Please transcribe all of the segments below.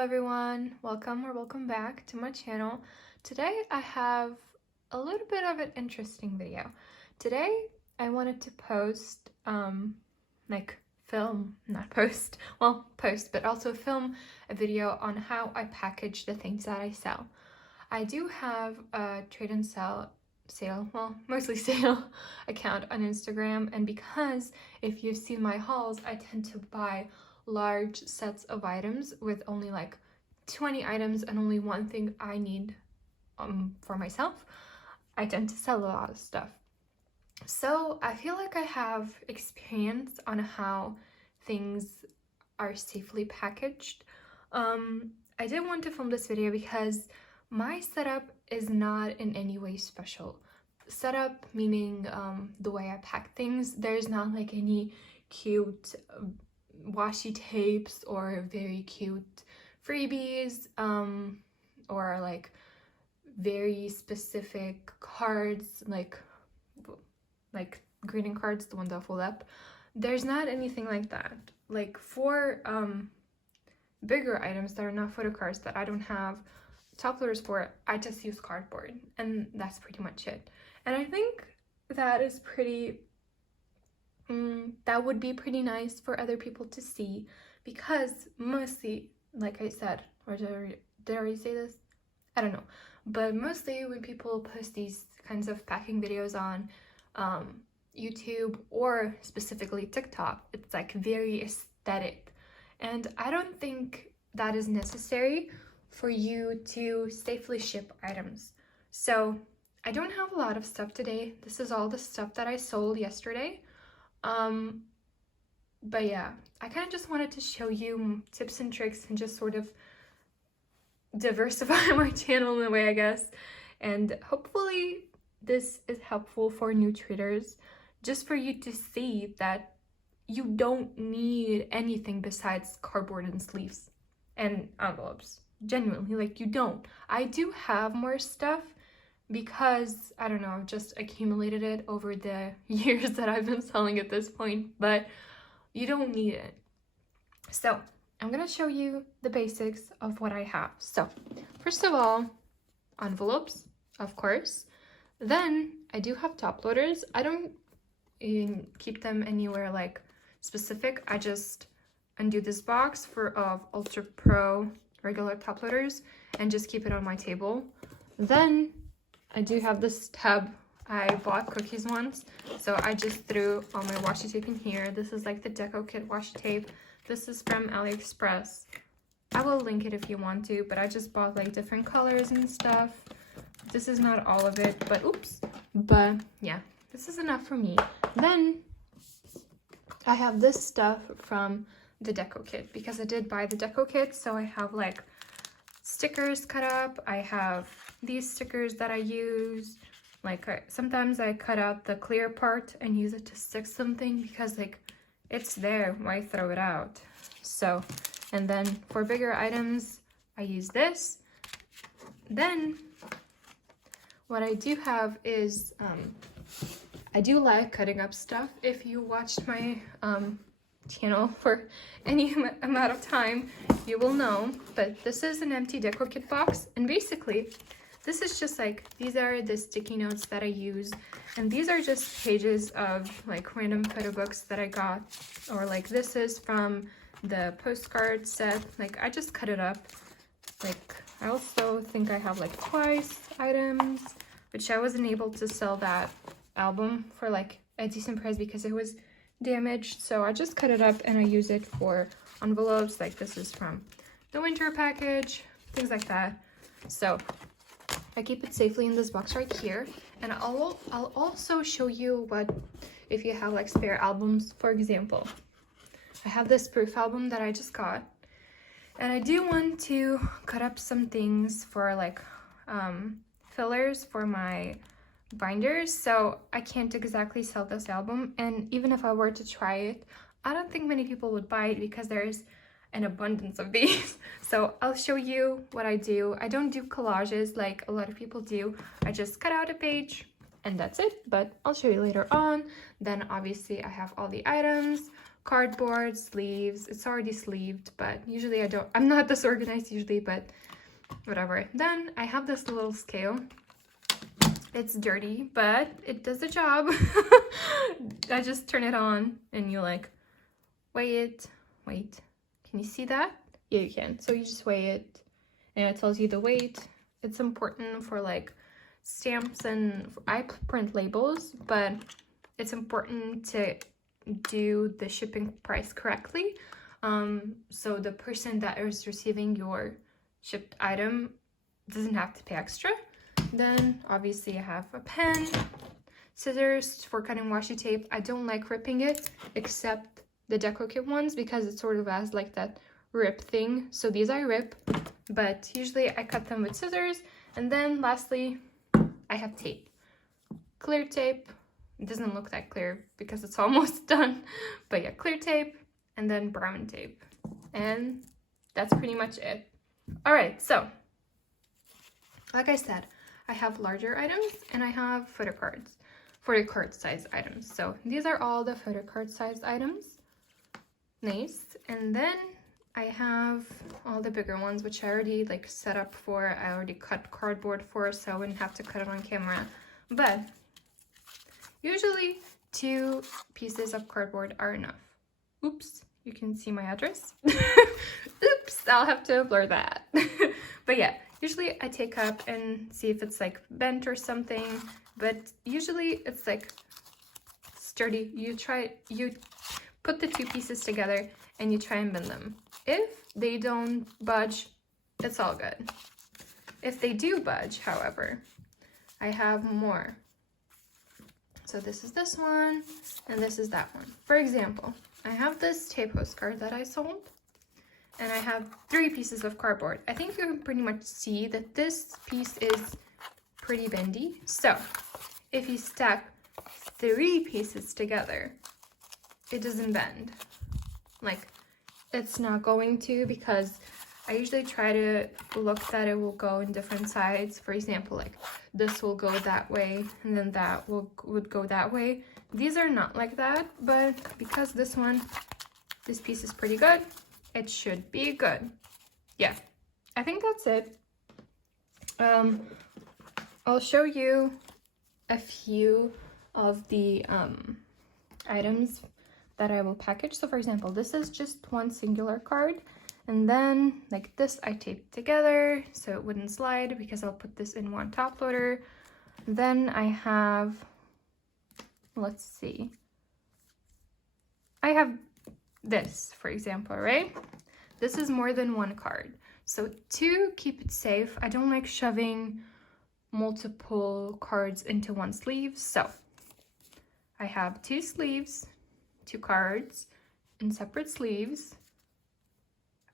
everyone, welcome back to my channel. Today I have a little bit of an interesting video. Today I wanted to post post but also film a video on how I package the things that I sell. I do have a trade and mostly sale account on Instagram, and because if you've seen my hauls, I tend to buy large sets of items with only like 20 items and only one thing I need for myself. I tend to sell a lot of stuff. So I feel like I have experience on how things are safely packaged. I did want to film this video because my setup is not in any way special. Setup meaning the way I pack things. There's not like any cute washi tapes or very cute freebies or like very specific cards like greeting cards, the one that fold up. There's not anything like that. Like for bigger items that are not photocards that I don't have top loaders for, I just use cardboard, and that's pretty much it. And I think that is pretty that would be pretty nice for other people to see, because mostly, like I said, or did I already say this? I don't know. But mostly when people post these kinds of packing videos on YouTube or specifically TikTok, it's like very aesthetic. And I don't think that is necessary for you to safely ship items. So I don't have a lot of stuff today. This is all the stuff that I sold yesterday. But yeah, I kind of just wanted to show you tips and tricks and just sort of diversify my channel in a way, I guess. And hopefully this is helpful for new traders, just for you to see that you don't need anything besides cardboard and sleeves and envelopes. Genuinely, like, you don't. I do have more stuff because, I don't know, I've just accumulated it over the years that I've been selling at this point, but you don't need it. So I'm gonna show you the basics of what I have. So first of all, envelopes, of course. Then I do have top loaders. I don't even keep them anywhere like specific. I just undo this box of Ultra Pro regular top loaders and just keep it on my table. Then I do have this tub. I bought cookies once, so I just threw all my washi tape in here. This is like the Deco Kit washi tape. This is from AliExpress. I will link it if you want to, but I just bought like different colors and stuff. This is not all of it, but yeah, this is enough for me. Then I have this stuff from the Deco Kit, because I did buy the Deco Kit, so I have like stickers cut up. I have these stickers that I use. Like sometimes I cut out the clear part and use it to stick something, because like it's there, why throw it out? So, and then for bigger items, I use this. Then what I do have is, I do like cutting up stuff. If you watched my channel for any amount of time, you will know. But this is an empty Deco Kit box, and basically this is just like, these are the sticky notes that I use, and these are just pages of like random photo books that I got, or like this is from the postcard set. Like I just cut it up. Like I also think I have like twice items, which I wasn't able to sell that album for like a decent price because it was damaged, so I just cut it up and I use it for envelopes. Like this is from the winter package, things like that. So I keep it safely in this box right here, and I'll also show you what if you have like spare albums. For example, I have this proof album that I just got, and I do want to cut up some things for like fillers for my binders, so I can't exactly sell this album, and even if I were to try it, I don't think many people would buy it because there's an abundance of these. So I'll show you what I do. I don't do collages like a lot of people do. I just cut out a page and that's it, but I'll show you later on. Then obviously I have all the items cardboard, sleeves. It's already sleeved, but usually I'm not this organized usually, but whatever. Then I have this little scale. It's dirty, but it does the job. I just turn it on and you like weigh it. Wait, can you see that? Yeah, you can. So you just weigh it and it tells you the weight. It's important for like stamps, and I print labels, but it's important to do the shipping price correctly. So the person that is receiving your shipped item doesn't have to pay extra. Then obviously I have a pen, scissors for cutting washi tape. I don't like ripping it, except the deco kit ones, because it sort of has like that rip thing. So these I rip, but usually I cut them with scissors. And then lastly, I have tape. Clear tape. It doesn't look that clear because it's almost done. But yeah, clear tape and then brown tape. And that's pretty much it. All right, so like I said, I have larger items and I have photocard size items. So these are all the photocard size items. Nice. And then I have all the bigger ones, which I already like set up for. I already cut cardboard for, so I wouldn't have to cut it on camera. But usually 2 pieces of cardboard are enough. Oops, you can see my address. Oops, I'll have to blur that. But yeah, usually I take up and see if it's like bent or something, but usually it's like sturdy. You put the 2 pieces together and you try and bend them. If they don't budge, it's all good. If they do budge, however, I have more. So this is this one, and this is that one. For example, I have this tape postcard that I sold, and I have 3 pieces of cardboard. I think you can pretty much see that this piece is pretty bendy. So if you stack 3 pieces together, it doesn't bend. Like, it's not going to, because I usually try to look that it will go in different sides. For example, like this will go that way and then that would go that way. These are not like that, but because this piece is pretty good, it should be good. Yeah, I think that's it. I'll show you a few of the items that I will package. So for example, this is just one singular card, and then like this I taped together so it wouldn't slide, because I'll put this in one top loader. Then I have, let's see, I have this, for example, right? This is more than one card. So to keep it safe, I don't like shoving multiple cards into one sleeve. So I have 2 sleeves, 2 cards in separate sleeves.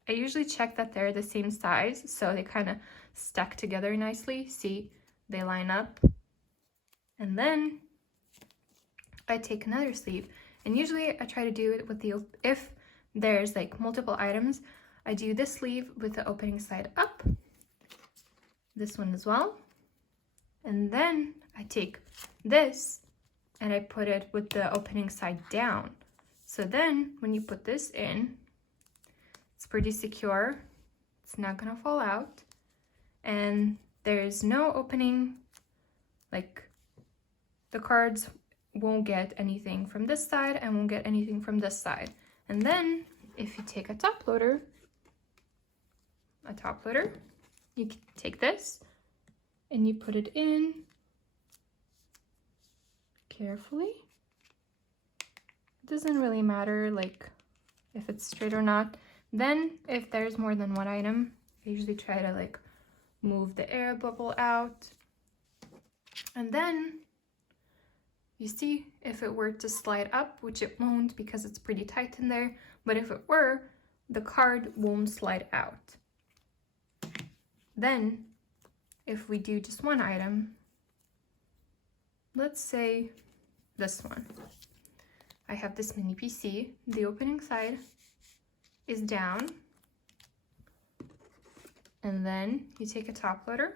I usually check that they're the same size, so they kind of stack together nicely. See, they line up. And then I take another sleeve, and usually I try to do it with if there's like multiple items, I do this sleeve with the opening side up, this one as well, and then I take this and I put it with the opening side down. So then when you put this in, it's pretty secure. It's not gonna fall out. And there's no opening, like the cards won't get anything from this side and won't get anything from this side. And then if you take a top loader, you can take this and you put it in carefully. It doesn't really matter like if it's straight or not. Then if there's more than one item, I usually try to like move the air bubble out. And then you see, if it were to slide up, which it won't because it's pretty tight in there, but if it were, the card won't slide out. Then if we do just one item, let's say this one. I have this mini PC, the opening side is down, and then you take a top loader,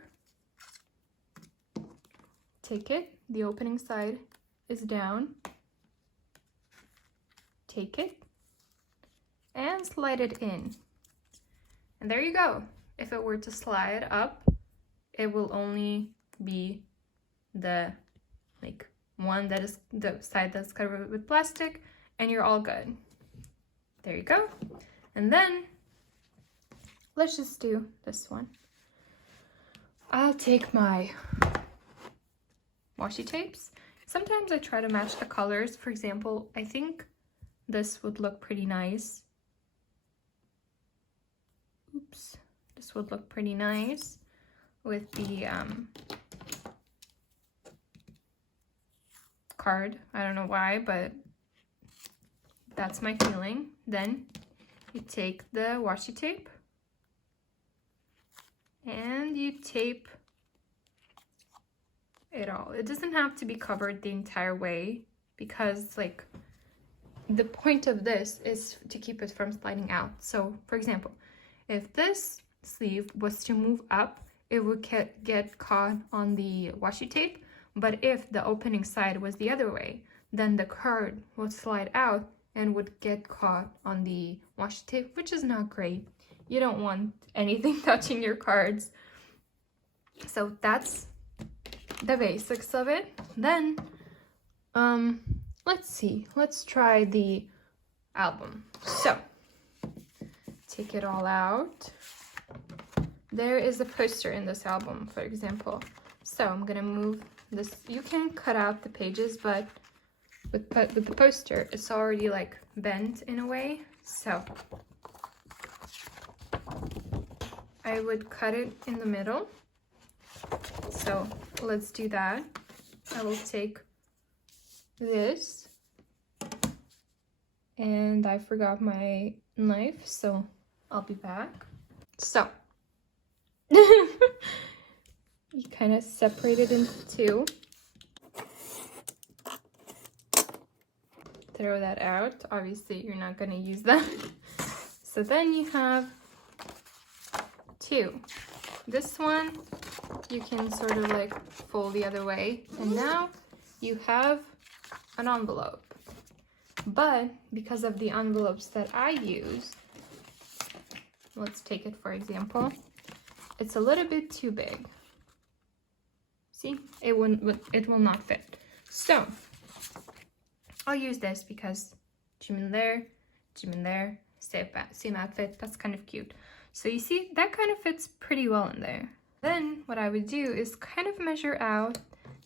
take it, the opening side is down, take it, then slide it in. And there you go. If it were to slide up, it will only be the like one that is the side that's covered with plastic, and you're all good. There you go. And then let's just do this one. I'll take my washi tapes. Sometimes I try to match the colors. For example, I think this would look pretty nice. Oops. This would look pretty nice with the card. I don't know why, but that's my feeling. Then you take the washi tape and you tape it all. It doesn't have to be covered the entire way because like the point of this is to keep it from sliding out. So for example, if this sleeve was to move up, it would get caught on the washi tape. But if the opening side was the other way, then the card would slide out and would get caught on the washi tape, which is not great. You don't want anything touching your cards. So that's the basics of it. Then, let's see. Let's try the album. So, take it all out. There is a poster in this album, for example. So I'm gonna move this. You can cut out the pages, but with the poster, it's already like bent in a way. So I would cut it in the middle. So let's do that. I will take this, and I forgot my knife, so I'll be back. So you kind of separate it into two. Throw that out. Obviously, you're not going to use that. So then you have two. This one, you can sort of like fold the other way. And now you have an envelope. But because of the envelopes that I use, let's take it for example, it's a little bit too big. See, it will not fit. So I'll use this because Jim in there, same outfit. That's kind of cute. So you see, that kind of fits pretty well in there. Then what I would do is kind of measure out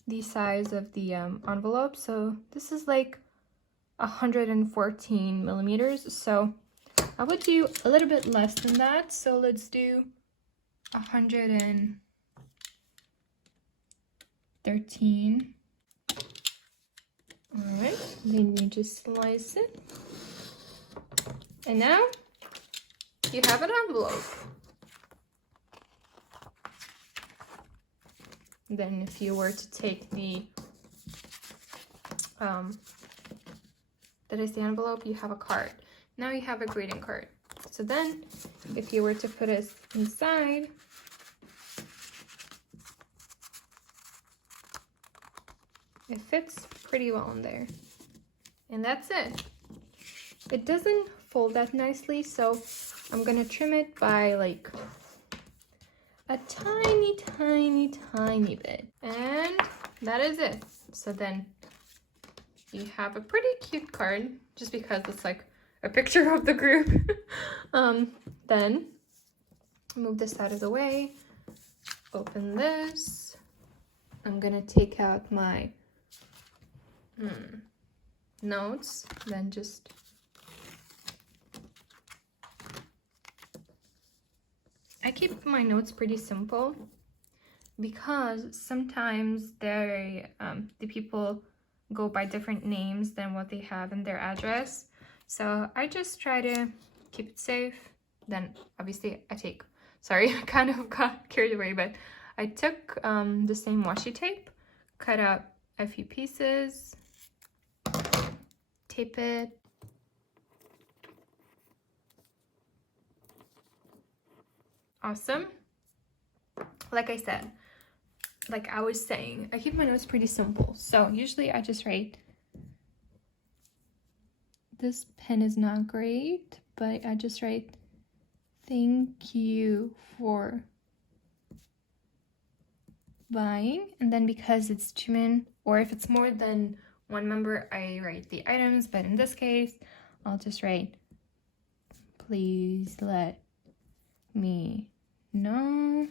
the size of the envelope. So this is like 114 millimeters. So I would do a little bit less than that. So let's do 113. All right, then you just slice it. And now you have an envelope. Then if you were to take the, that is the envelope, you have a card. Now you have a greeting card. So then if you were to put it inside, it fits pretty well in there. And that's it. It doesn't fold that nicely, so I'm gonna trim it by like a tiny bit. And that is it. So then you have a pretty cute card, just because it's like a picture of the group. Then move this out of the way, open this. I'm gonna take out my notes, then just I keep my notes pretty simple because sometimes the people go by different names than what they have in their address. So I just try to keep it safe. Then obviously I kind of got carried away, but I took the same washi tape, cut out a few pieces, tape it. Awesome. Like I said, like I was saying, I keep my notes pretty simple. So usually I just write, this pen is not great, but I just write thank you for buying, and then because it's Jimin, or if it's more than one member, I write the items, but in this case I'll just write please let me know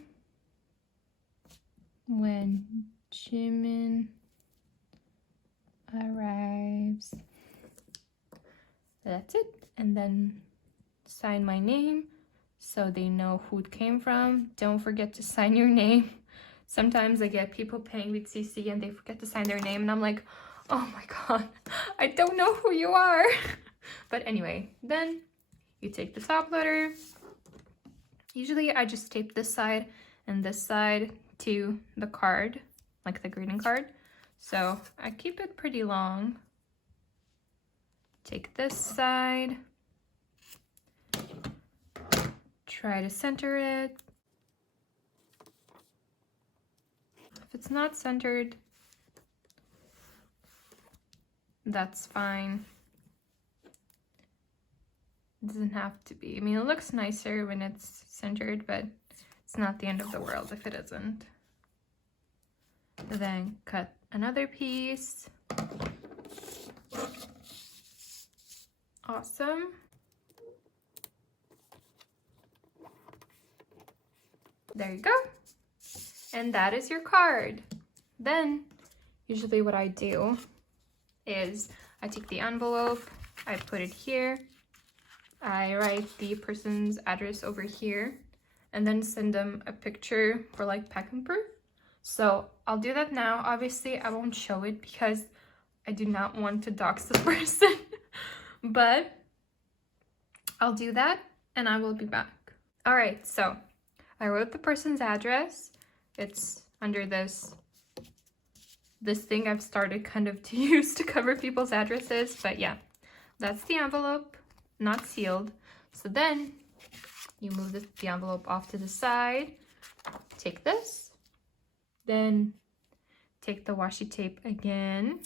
when Jimin arrives. That's it. And then sign my name so they know who it came from. Don't forget to sign your name. Sometimes I get people paying with CC and they forget to sign their name, and I'm like, oh my god, I don't know who you are. But anyway, then you take the top loader. Usually I just tape this side and this side to the card, like the greeting card. So I keep it pretty long. Take this side, try to center it. If it's not centered, that's fine. It doesn't have to be. I mean, it looks nicer when it's centered, but it's not the end of the world if it isn't. Then cut another piece. Awesome. There you go. And that is your card. Then, usually what I do is I take the envelope, I put it here, I write the person's address over here, and then send them a picture for like packing proof. So I'll do that now. Obviously, I won't show it because I do not want to dox the person, but I'll do that and I will be back. All right, so I wrote the person's address. It's under this thing I've started kind of to use to cover people's addresses, but yeah, that's the envelope, not sealed. So then you move the envelope off to the side, take this, then take the washi tape again.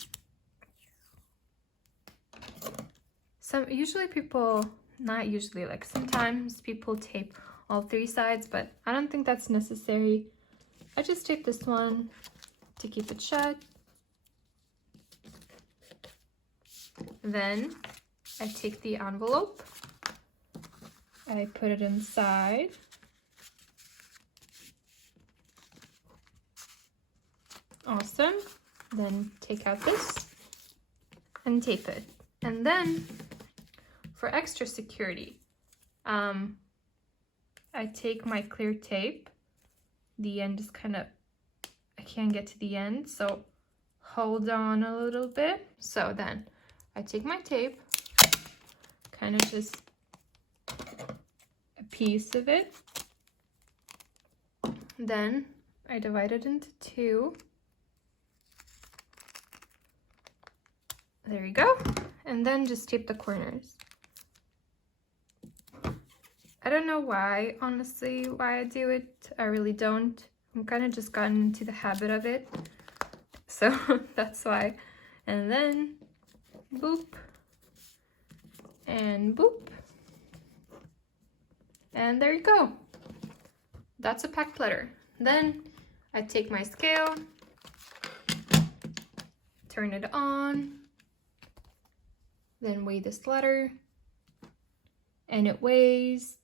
Sometimes people tape all three sides, but I don't think that's necessary. I just tape this one to keep it shut. Then I take the envelope, I put it inside. Awesome. Then take out this and tape it. And then for extra security, I take my clear tape. The end is kind of, I can't get to the end, so hold on a little bit. So then I take my tape, kind of just a piece of it. Then I divide it into two. There you go. And then just tape the corners. I don't know why, honestly, why I do it. I really don't. I'm kind of just gotten into the habit of it. So that's why. And then boop and boop. And there you go. That's a packed letter. Then I take my scale, turn it on, then weigh this letter, and it weighs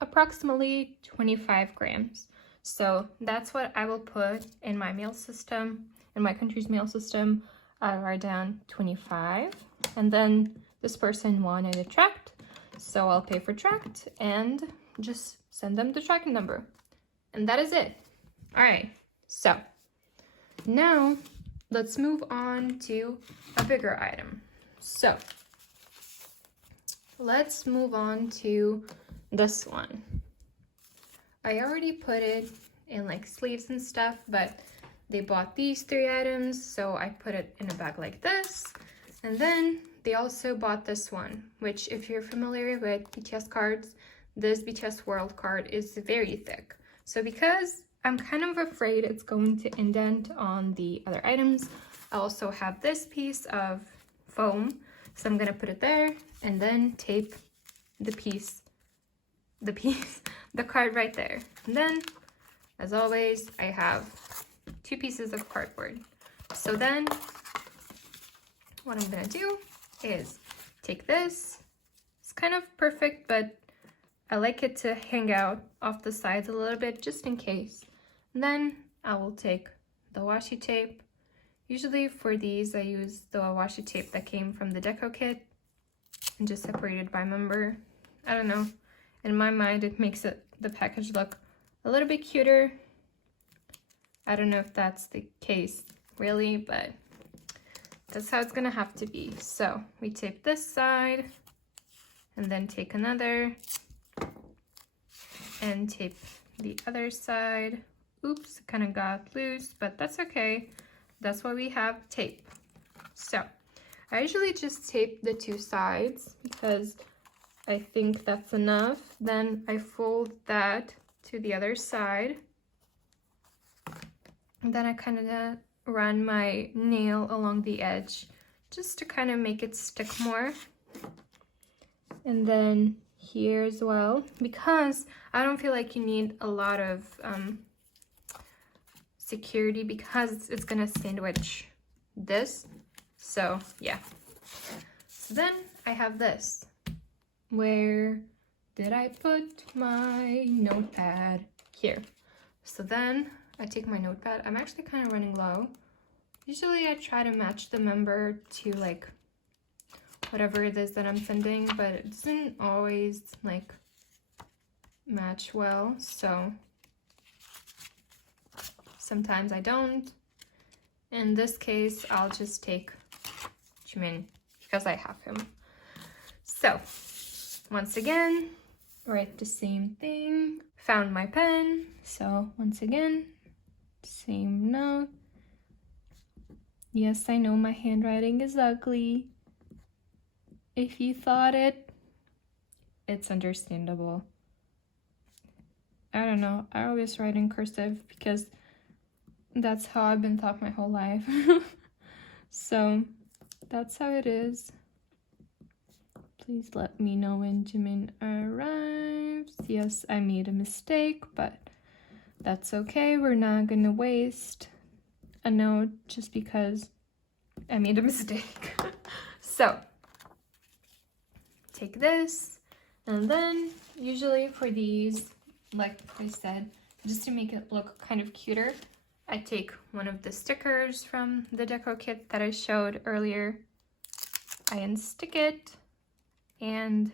approximately 25 grams. So that's what I will put in my mail system, in my country's mail system. I write down 25, and then this person wanted it tracked, so I'll pay for tracked and just send them the tracking number. And that is it. All right, so now let's move on to a bigger item. So let's move on to this one. I already put it in like sleeves and stuff, but they bought these 3 items, so I put it in a bag like this. And then they also bought this one, which if you're familiar with BTS cards, this BTS World card is very thick. So because I'm kind of afraid it's going to indent on the other items, I also have this piece of foam, so I'm gonna put it there and then tape the card right there. And then, as always, I have 2 pieces of cardboard. So then, what I'm gonna do is take this. It's kind of perfect, but I like it to hang out off the sides a little bit just in case. And then I will take the washi tape. Usually for these, I use the washi tape that came from the deco kit and just separated by member. I don't know. In my mind, it makes the package look a little bit cuter. I don't know if that's the case really, but that's how it's gonna have to be. So we tape this side and then take another and tape the other side. Oops, kind of got loose, but that's okay. That's why we have tape. So I usually just tape the 2 sides because I think that's enough. Then I fold that to the other side. And then I kind of run my nail along the edge just to kind of make it stick more. And then here as well, because I don't feel like you need a lot of security because it's gonna sandwich this. So yeah. So then I have this. Where did I put my notepad? Here. So then I take my notepad. I'm actually kind of running low. Usually I try to match the member to like whatever it is that I'm sending, but it doesn't always like match well. So sometimes I don't. In this case, I'll just take Jimin because I have him. So once again, write the same thing. Found my pen. So once again, same note. Yes, I know my handwriting is ugly. If you thought it, it's understandable. I don't know. I always write in cursive because that's how I've been taught my whole life. So that's how it is. Please let me know when Jimin arrives. Yes, I made a mistake, but that's okay. We're not gonna waste a note just because I made a mistake. So take this, and then usually for these, like I said, just to make it look kind of cuter, I take one of the stickers from the deco kit that I showed earlier. I unstick it, and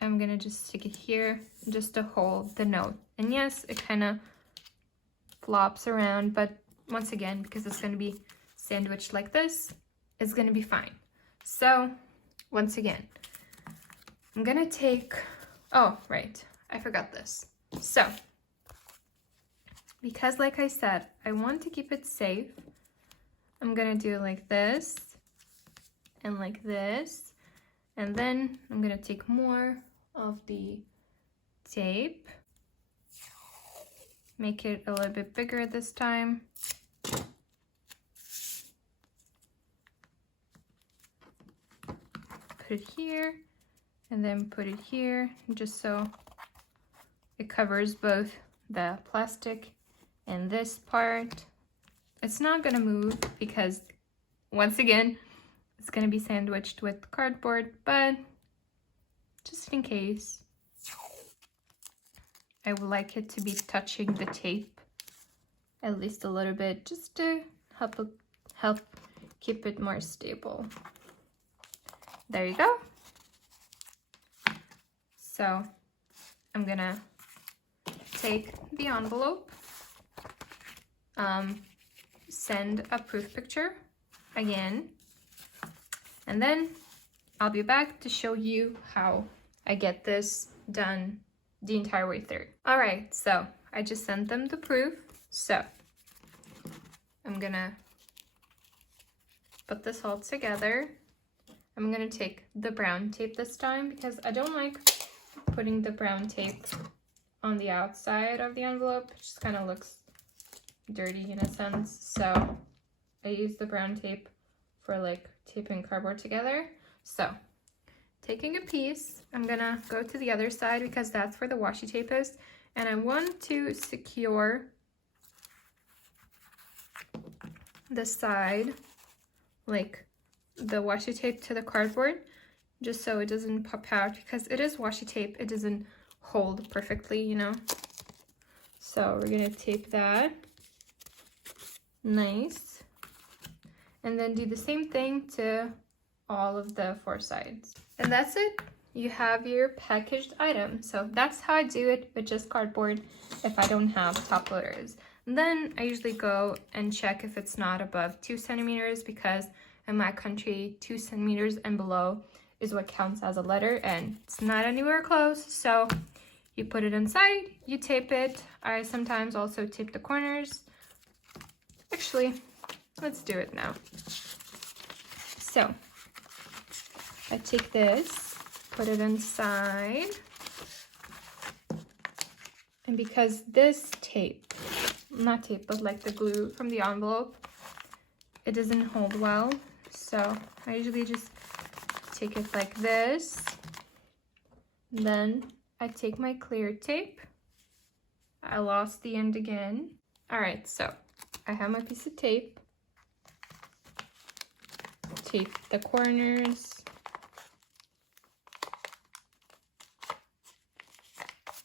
I'm gonna just stick it here just to hold the note. And yes, it kind of flops around, but once again, because it's gonna be sandwiched like this, it's gonna be fine. So once again, I'm gonna take, oh, right, I forgot this. So because like I said, I want to keep it safe, I'm gonna do like this and like this, and then I'm gonna take more of the tape, make it a little bit bigger this time. Put it here, and then put it here, just so it covers both the plastic and this part. It's not gonna move because, once again, it's gonna be sandwiched with cardboard, but just in case, I would like it to be touching the tape at least a little bit, just to help keep it more stable. There you go. So I'm gonna take the envelope, send a proof picture again, and then I'll be back to show you how I get this done the entire way through. All right, so I just sent them the proof. So I'm gonna put this all together. I'm gonna take the brown tape this time because I don't like putting the brown tape on the outside of the envelope. It just kind of looks dirty in a sense. So I use the brown tape for like taping cardboard together. So taking a piece, I'm gonna go to the other side because that's where the washi tape is, and I want to secure the side, like the washi tape to the cardboard, just so it doesn't pop out, because it is washi tape, it doesn't hold perfectly, you know. So we're gonna tape that nice, and then do the same thing to all of the 4 sides. And that's it. You have your packaged item. So that's how I do it with just cardboard if I don't have top loaders. And then I usually go and check if it's not above 2 centimeters, because in my country 2 centimeters and below is what counts as a letter, and it's not anywhere close. So you put it inside, you tape it. I sometimes also tape the corners. Actually, let's do it now. So I take this, put it inside, and because this tape, not tape, but like the glue from the envelope, it doesn't hold well, so I usually just take it like this. Then I take my clear tape. I lost the end again. All right, so I have my piece of tape. Tape the corners.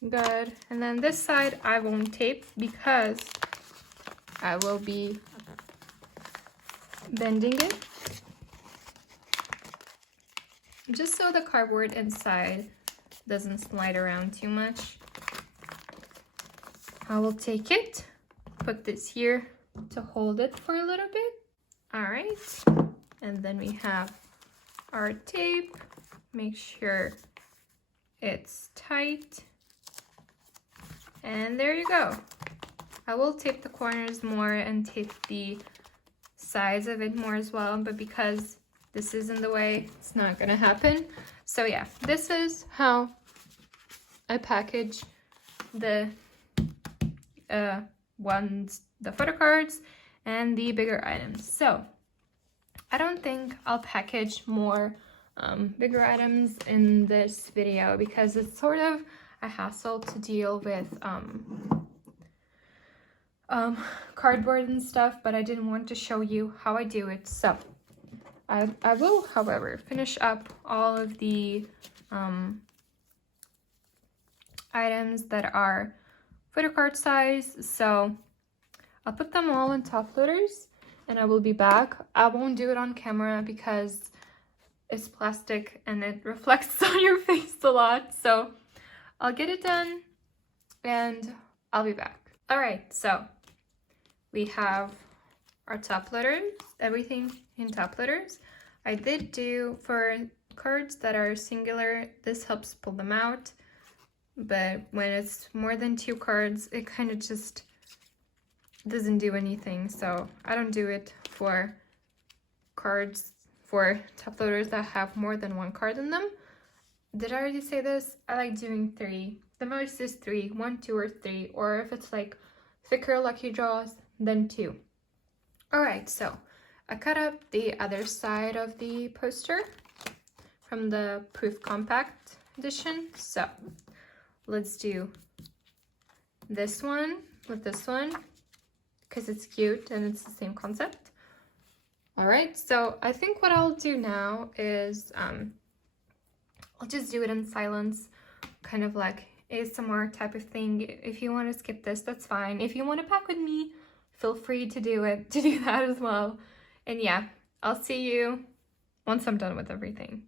Good. And then this side I won't tape because I will be bending it, just so the cardboard inside doesn't slide around too much. I will take it, put this here to hold it for a little bit. All right, and then we have our tape. Make sure it's tight, and there you go. I will tape the corners more and tape the sides of it more as well, but because this is in the way, it's not gonna happen. So yeah, this is how I package the the photo cards and the bigger items. So I don't think I'll package more bigger items in this video because it's sort of a hassle to deal with cardboard and stuff, but I didn't want to show you how I do it. So I will, however, finish up all of the items that are photo card size. So I'll put them all in top loaders and I will be back. I won't do it on camera because it's plastic and it reflects on your face a lot. So I'll get it done and I'll be back. All right, so we have our top loaders, everything in top loaders. I did do for cards that are singular, this helps pull them out, but when it's more than 2 cards, it kind of just doesn't do anything. So I don't do it for cards, for top loaders that have more than 1 card in them. Did I already say this? I like doing 3. The most is 3, 1, 2, or 3, or if it's like thicker lucky draws, then 2. All right, so I cut up the other side of the poster from the Proof Compact edition. So let's do this one with this one because it's cute and it's the same concept. All right, so I think what I'll do now is I'll just do it in silence, kind of like ASMR type of thing. If you want to skip this, that's fine. If you want to pack with me, feel free to do that as well. And yeah, I'll see you once I'm done with everything.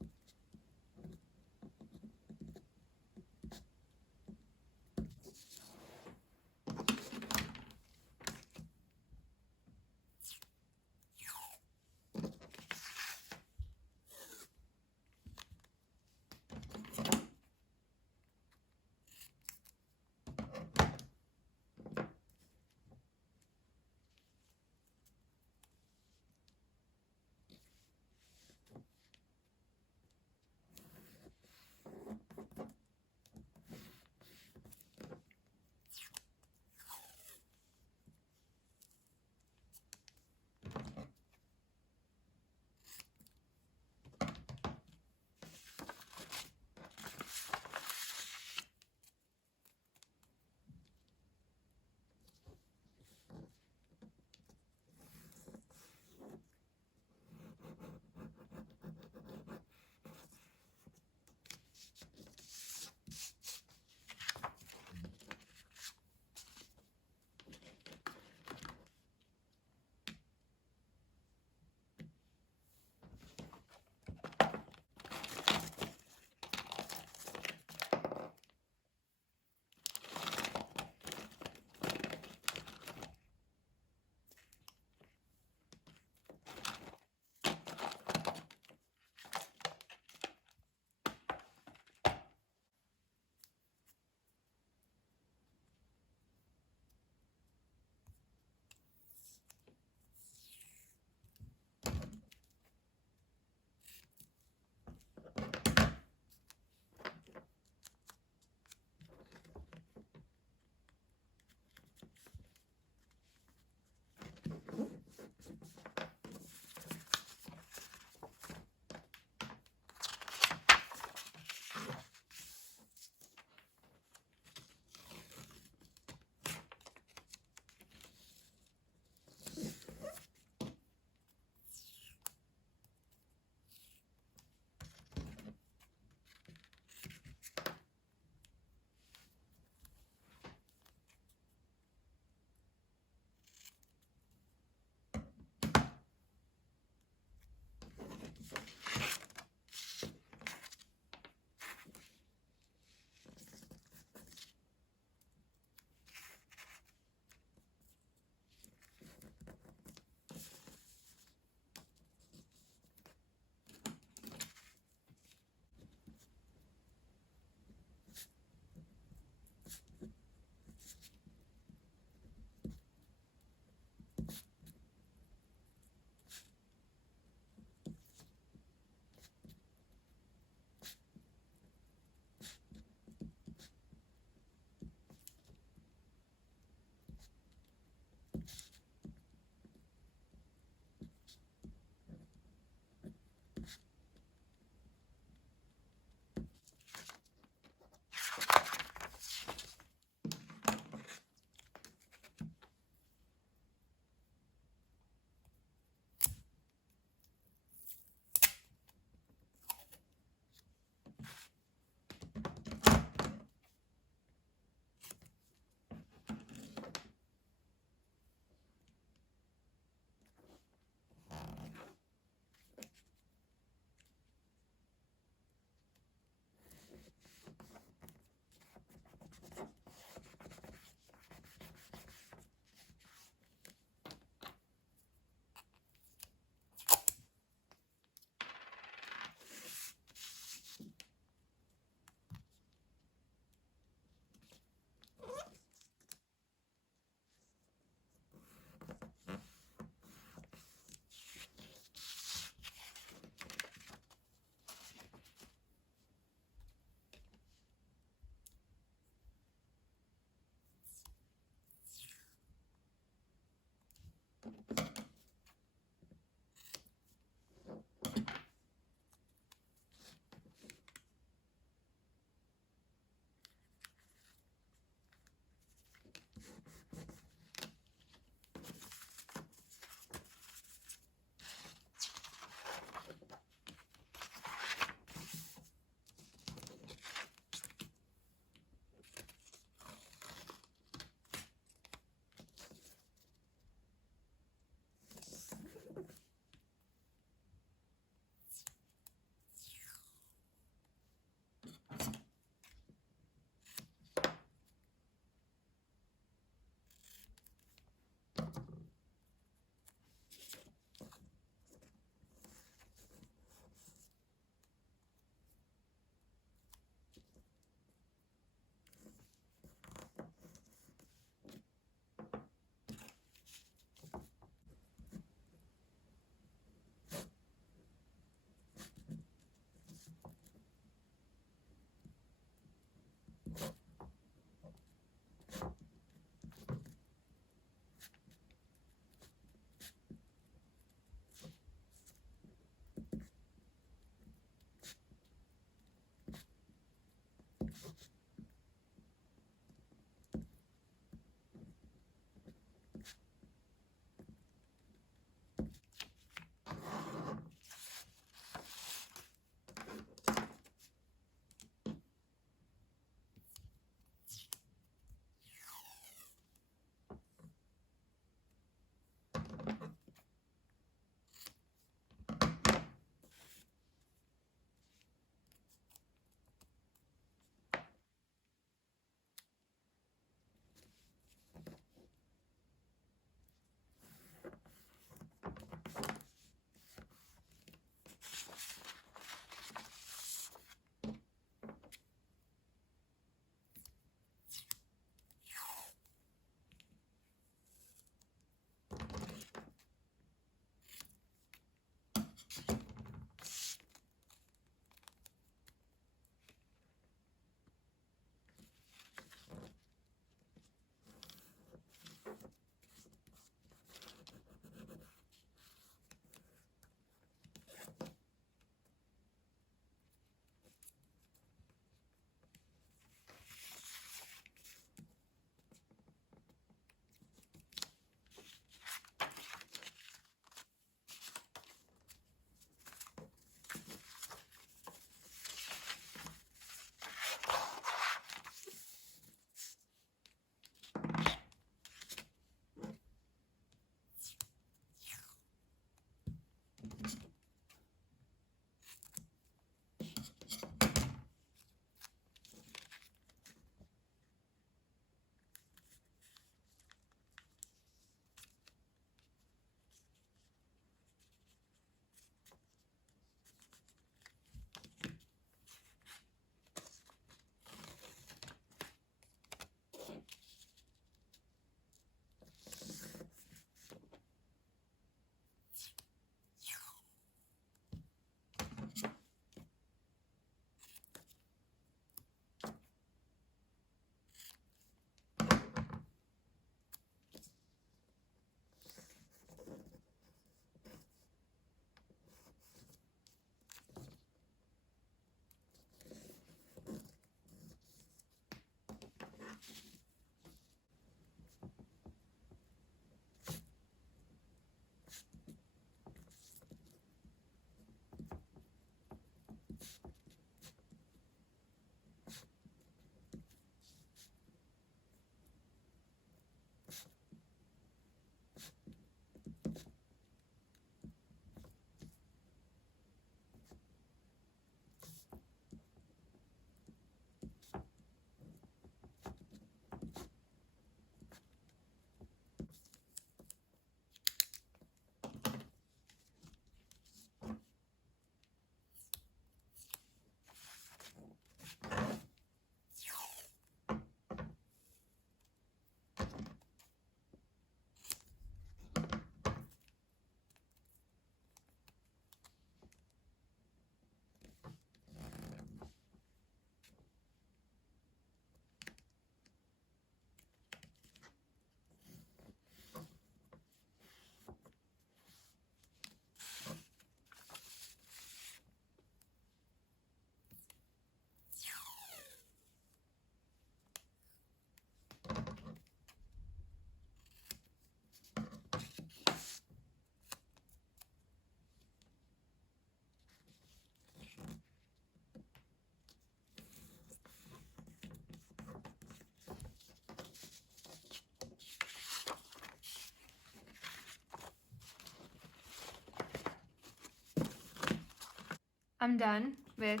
I'm done with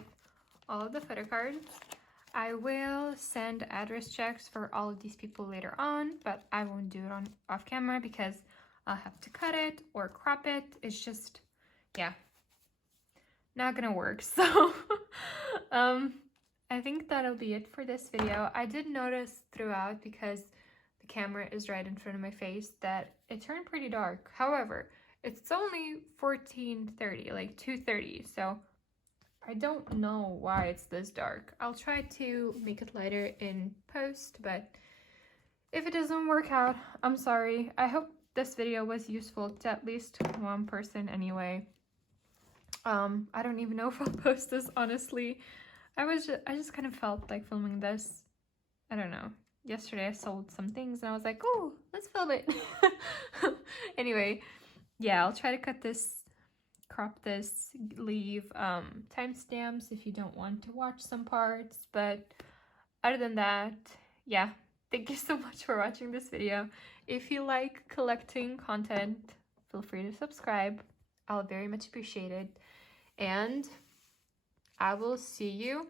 all of the photocards. I will send address checks for all of these people later on, but I won't do it on off camera because I'll have to cut it or crop it. It's just, yeah, not gonna work. So I think that'll be it for this video. I did notice throughout, because the camera is right in front of my face, that it turned pretty dark. However, it's only 14:30, like 2:30, so I don't know why it's this dark. I'll try to make it lighter in post, but if it doesn't work out, I'm sorry. I hope this video was useful to at least one person anyway. I don't even know if I'll post this, honestly. I just kind of felt like filming this. I don't know. Yesterday I sold some things and I was like, oh, let's film it. Anyway, yeah, I'll try to cut this, crop this, leave timestamps if you don't want to watch some parts. But other than that, yeah, thank you so much for watching this video. If you like collecting content, feel free to subscribe. I'll very much appreciate it. And I will see you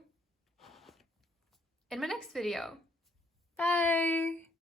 in my next video. Bye!